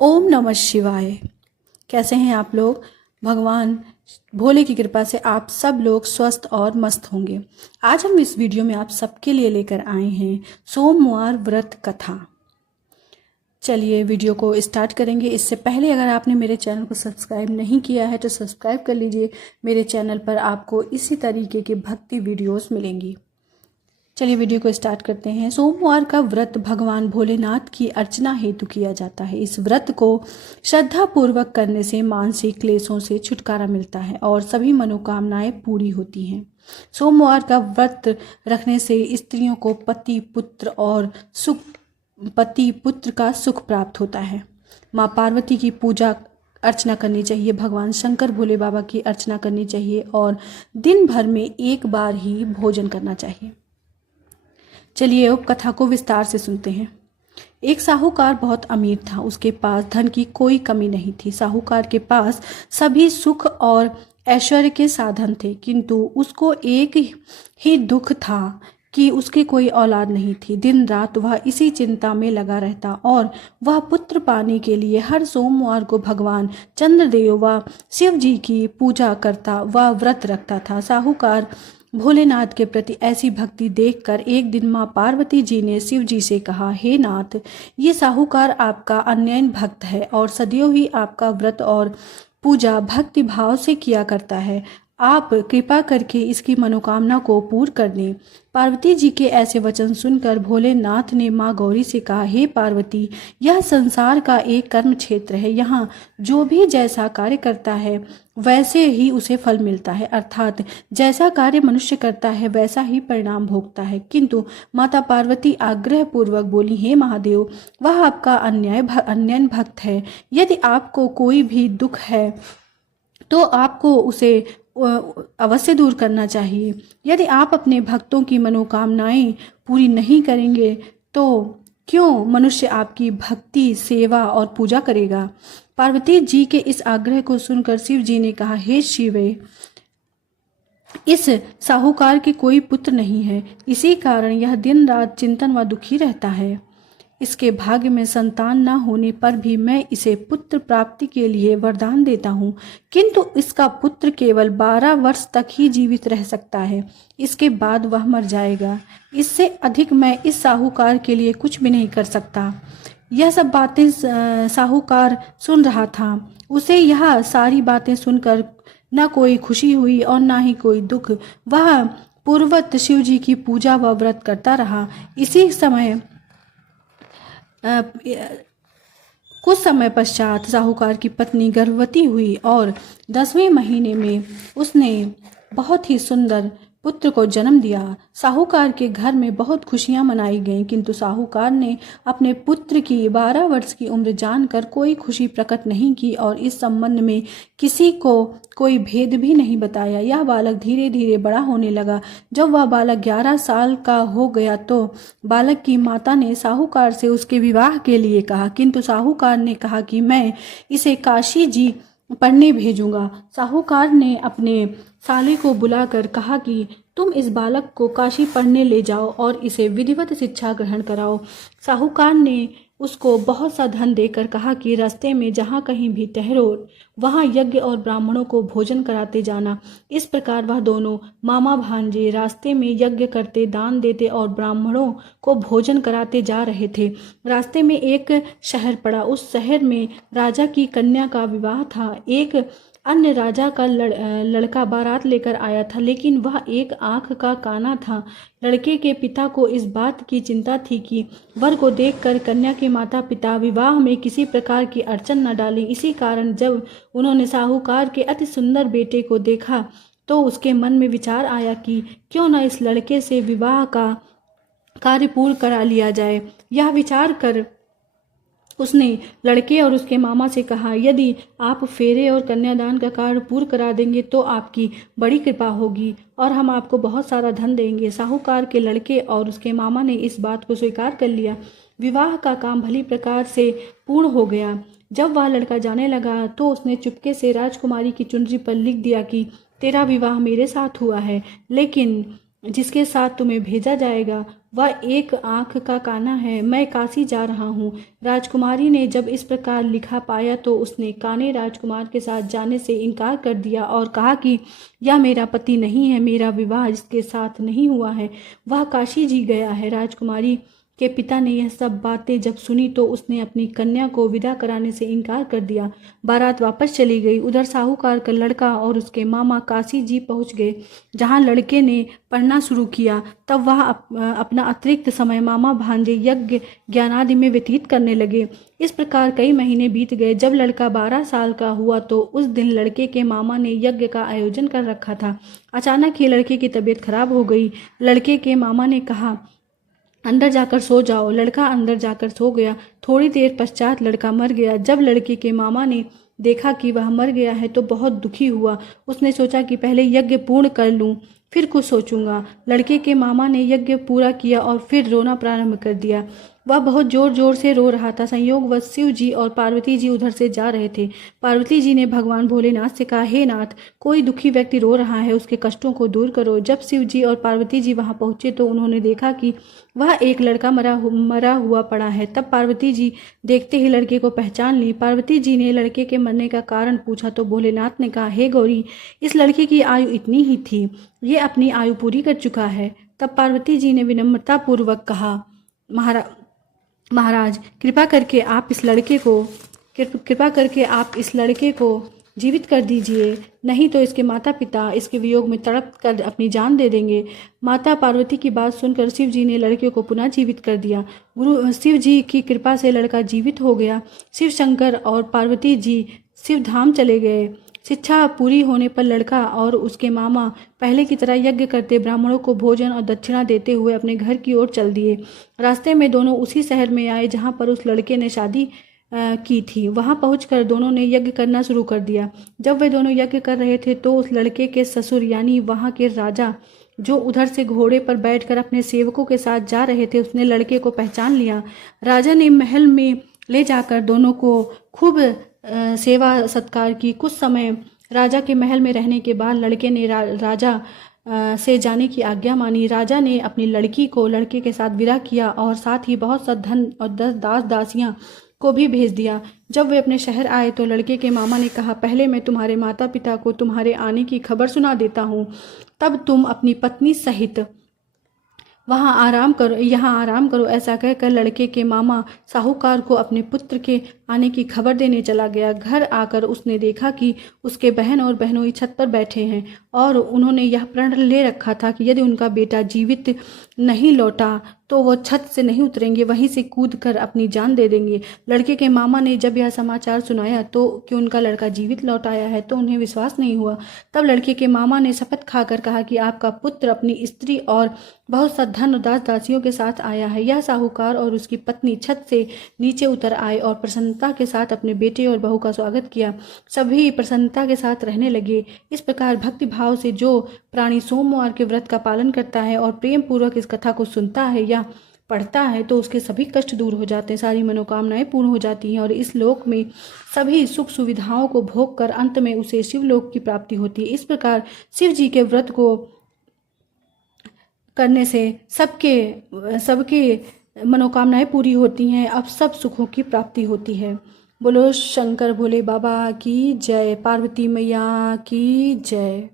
ओम नमः शिवाय। कैसे हैं आप लोग? भगवान भोले की कृपा से आप सब लोग स्वस्थ और मस्त होंगे। आज हम इस वीडियो में आप सबके लिए लेकर आए हैं सोमवार व्रत कथा। चलिए वीडियो को स्टार्ट करेंगे। इससे पहले अगर आपने मेरे चैनल को सब्सक्राइब नहीं किया है तो सब्सक्राइब कर लीजिए। मेरे चैनल पर आपको इसी तरीके की भक्ति वीडियोस मिलेंगी। चलिए वीडियो को स्टार्ट करते हैं। सोमवार का व्रत भगवान भोलेनाथ की अर्चना हेतु किया जाता है। इस व्रत को श्रद्धा पूर्वक करने से मानसिक क्लेशों से छुटकारा मिलता है और सभी मनोकामनाएं पूरी होती हैं। सोमवार का व्रत रखने से स्त्रियों को पति पुत्र का सुख प्राप्त होता है। माँ पार्वती की पूजा अर्चना करनी चाहिए, भगवान शंकर भोले बाबा की अर्चना करनी चाहिए और दिन भर में एक बार ही भोजन करना चाहिए। चलिए अब कथा को विस्तार से सुनते हैं। एक साहूकार बहुत अमीर था। उसके पास धन की कोई कमी नहीं थी। साहूकार के पास सभी सुख और ऐश्वर्य के साधन थे, किंतु उसको एक ही दुख था कि उसकी कोई औलाद नहीं थी। दिन रात वह इसी चिंता में लगा रहता और वह पुत्र पाने के लिए हर सोमवार को भगवान चंद्रदेव व शिव जी की पूजा करता व व्रत रखता था। साहूकार भोलेनाथ के प्रति ऐसी भक्ति देखकर एक दिन माँ पार्वती जी ने शिव जी से कहा, हे नाथ, ये साहूकार आपका अन्यायी भक्त है और सदियों ही आपका व्रत और पूजा भक्ति भाव से किया करता है। आप कृपा करके इसकी मनोकामना को पूर्ण कर दें। पार्वती जी के ऐसे वचन सुनकर भोलेनाथ ने माँ गौरी से कहा, हे पार्वती, यह संसार का एक कर्म क्षेत्र है। यहाँ जो भी जैसा कार्य करता है वैसे ही उसे फल मिलता है, अर्थात जैसा कार्य मनुष्य करता है वैसा ही परिणाम भोगता है। किंतु माता पार्वती आग्रह पूर्वक बोली, हे महादेव, वह आपका अन्यायी भक्त है। यदि आपको कोई भी दुख है तो आपको उसे अवश्य दूर करना चाहिए। यदि आप अपने भक्तों की मनोकामनाएं पूरी नहीं करेंगे तो क्यों मनुष्य आपकी भक्ति, सेवा और पूजा करेगा? पार्वती जी के इस आग्रह को सुनकर शिव जी ने कहा, हे शिव, इस साहूकार के कोई पुत्र नहीं है, इसी कारण यह दिन रात चिंतन व दुखी रहता है। इसके भाग्य में संतान न होने पर भी मैं इसे पुत्र प्राप्ति के लिए वरदान देता हूँ, किंतु इसका पुत्र केवल 12 वर्ष तक ही जीवित रह सकता है। इसके बाद वह मर जाएगा। इससे अधिक मैं इस साहूकार के लिए कुछ भी नहीं कर सकता। यह सब बातें साहूकार सुन रहा था। उसे यह सारी बातें सुनकर न कोई खुशी हुई और न ही कोई दुख। वह पूर्ववत शिव जी की पूजा व व्रत करता रहा। इसी समय कुछ समय पश्चात साहूकार की पत्नी गर्भवती हुई और 10वें महीने में उसने बहुत ही सुंदर पुत्र को जन्म दिया। साहूकार के घर में बहुत खुशियां मनाई गईं, किंतु साहूकार ने अपने पुत्र की 12 वर्ष की उम्र जानकर कोई खुशी प्रकट नहीं की और इस संबंध में किसी को कोई भेद भी नहीं बताया। यह बालक धीरे धीरे बड़ा होने लगा। जब वह बालक 11 साल का हो गया तो बालक की माता ने साहूकार से उसके विवाह के लिए कहा, किंतु साहूकार ने कहा कि मैं इसे काशी जी पढ़ने भेजूंगा। साहूकार ने अपने साले को बुलाकर कहा कि तुम इस बालक को काशी पढ़ने ले जाओ और इसे विधिवत शिक्षा ग्रहण कराओ। साहूकार ने उसको बहुत सा धन देकर कहा कि रास्ते में जहाँ कहीं भी ठहरो वहाँ यज्ञ और ब्राह्मणों को भोजन कराते जाना। इस प्रकार वह दोनों मामा भांजे रास्ते में यज्ञ करते, दान देते और ब्राह्मणों को भोजन कराते जा रहे थे। रास्ते में एक शहर पड़ा। उस शहर में राजा की कन्या का विवाह था। एक अन्य राजा का लड़का बारात लेकर आया था, लेकिन वह एक आंख का काना था। लड़के के पिता को इस बात की चिंता थी कि वर को देखकर कन्या के माता पिता विवाह में किसी प्रकार की अड़चन न डालें। इसी कारण जब उन्होंने साहूकार के अति सुंदर बेटे को देखा तो उसके मन में विचार आया कि क्यों न इस लड़के से विवाह का कार्य पूर्ण करा लिया जाए। यह विचार कर उसने लड़के और उसके मामा से कहा, यदि आप फेरे और कन्यादान का कार्य पूर्ण करा देंगे तो आपकी बड़ी कृपा होगी और हम आपको बहुत सारा धन देंगे। साहूकार के लड़के और उसके मामा ने इस बात को स्वीकार कर लिया। विवाह का काम भली प्रकार से पूर्ण हो गया। जब वह लड़का जाने लगा तो उसने चुपके से राजकुमारी की चुनरी पर लिख दिया कि तेरा विवाह मेरे साथ हुआ है, लेकिन जिसके साथ तुम्हें भेजा जाएगा वह एक आंख का काना है। मैं काशी जा रहा हूँ। राजकुमारी ने जब इस प्रकार लिखा पाया तो उसने काने राजकुमार के साथ जाने से इनकार कर दिया और कहा कि यह मेरा पति नहीं है, मेरा विवाह जिसके साथ नहीं हुआ है वह काशी जी गया है। राजकुमारी के पिता ने यह सब बातें जब सुनी तो उसने अपनी कन्या को विदा कराने से इनकार कर दिया। बारात वापस चली गई। उधर साहूकार का लड़का और उसके मामा काशी जी पहुंच गए। जहां लड़के ने पढ़ना शुरू किया तब वह अपना अतिरिक्त समय मामा भांजे यज्ञ ज्ञानादि में व्यतीत करने लगे। इस प्रकार कई महीने बीत गए। जब लड़का 12 साल का हुआ तो उस दिन लड़के के मामा ने यज्ञ का आयोजन कर रखा था। अचानक ही लड़के की तबीयत खराब हो गई। लड़के के मामा ने कहा, अंदर जाकर सो जाओ। लड़का अंदर जाकर सो गया। थोड़ी देर पश्चात लड़का मर गया। जब लड़के के मामा ने देखा कि वह मर गया है तो बहुत दुखी हुआ। उसने सोचा कि पहले यज्ञ पूर्ण कर लूं, फिर कुछ सोचूंगा। लड़के के मामा ने यज्ञ पूरा किया और फिर रोना प्रारंभ कर दिया। वह बहुत जोर जोर से रो रहा था। संयोगवश शिव जी और पार्वती जी उधर से जा रहे थे। पार्वती जी ने भगवान भोलेनाथ से कहा, हे नाथ, कोई दुखी व्यक्ति रो रहा है, उसके कष्टों को दूर करो। जब शिव जी और पार्वती जी वहां पहुंचे तो उन्होंने देखा कि वह एक लड़का मरा हुआ पड़ा है। तब पार्वती जी देखते ही लड़के को पहचान ली। पार्वती जी ने लड़के के मरने का कारण पूछा तो भोलेनाथ ने कहा, हे गौरी, इस लड़के की आयु इतनी ही थी, ये अपनी आयु पूरी कर चुका है। तब पार्वती जी ने विनम्रतापूर्वक कहा, महाराज, कृपा करके आप इस लड़के को जीवित कर दीजिए, नहीं तो इसके माता पिता इसके वियोग में तड़प कर अपनी जान दे देंगे। माता पार्वती की बात सुनकर शिव जी ने लड़के को पुनः जीवित कर दिया। गुरु शिव जी की कृपा से लड़का जीवित हो गया। शिव शंकर और पार्वती जी शिव धाम चले गए। शिक्षा पूरी होने पर लड़का और उसके मामा पहले की तरह यज्ञ करते ब्राह्मणों को भोजन और दक्षिणा देते हुए अपने घर की ओर चल दिए। रास्ते में दोनों उसी शहर में आए जहां पर उस लड़के ने शादी की थी। वहां पहुंचकर दोनों ने यज्ञ करना शुरू कर दिया। जब वे दोनों यज्ञ कर रहे थे तो उस लड़के के ससुर यानी वहां के राजा, जो उधर से घोड़े पर बैठकर अपने सेवकों के साथ जा रहे थे, उसने लड़के को पहचान लिया। राजा ने महल में ले जाकर दोनों को खूब सेवा सत्कार की। कुछ समय राजा के महल में रहने के बाद लड़के ने राजा से जाने की आज्ञा मानी। राजा ने अपनी लड़की को लड़के के साथ विदा किया और साथ ही बहुत सा धन और 10 दास दासियां को भी भेज दिया। जब वे अपने शहर आए तो लड़के के मामा ने कहा, पहले मैं तुम्हारे माता पिता को तुम्हारे आने की खबर सुना देता हूँ, तब तुम अपनी पत्नी सहित यहाँ आराम करो। ऐसा कहकर लड़के के मामा साहूकार को अपने पुत्र के आने की खबर देने चला गया। घर आकर उसने देखा कि उसके बहन और बहनोई छत पर बैठे हैं और उन्होंने यह प्रण ले रखा था कि यदि उनका बेटा जीवित नहीं लौटा तो वो छत से नहीं उतरेंगे, वहीं से कूद कर अपनी जान दे देंगे। लड़के के मामा ने जब यह समाचार सुनाया तो कि उनका लड़का जीवित लौट आया है तो उन्हें विश्वास नहीं हुआ। तब लड़के के मामा ने शपथ खाकर कहा कि आपका पुत्र अपनी स्त्री और बहुत सा धन और दास दासियों के साथ आया है। यह साहूकार और उसकी पत्नी छत से नीचे उतर आए और प्रसन्नता के साथ अपने बेटे और बहू का स्वागत किया। सभी प्रसन्नता के साथ रहने लगे। इस प्रकार भक्ति भाव से जो प्राणी सोमवार के व्रत का पालन करता है और प्रेम पूर्वक इस कथा को सुनता है या पढ़ता है तो उसके सभी कष्ट दूर हो जाते हैं, सारी मनोकामनाएं पूर्ण हो जाती हैं और इस लोक में सभी सुख सुविधाओं को भोग कर अंत में उसे शिवलोक की प्राप्ति होती है। इस प्रकार शिव जी के व्रत को करने से सबके मनोकामनाएं पूरी होती हैं, अब सब सुखों की प्राप्ति होती है। बोलो शंकर भोले बाबा की जय, पार्वती मैया की जय।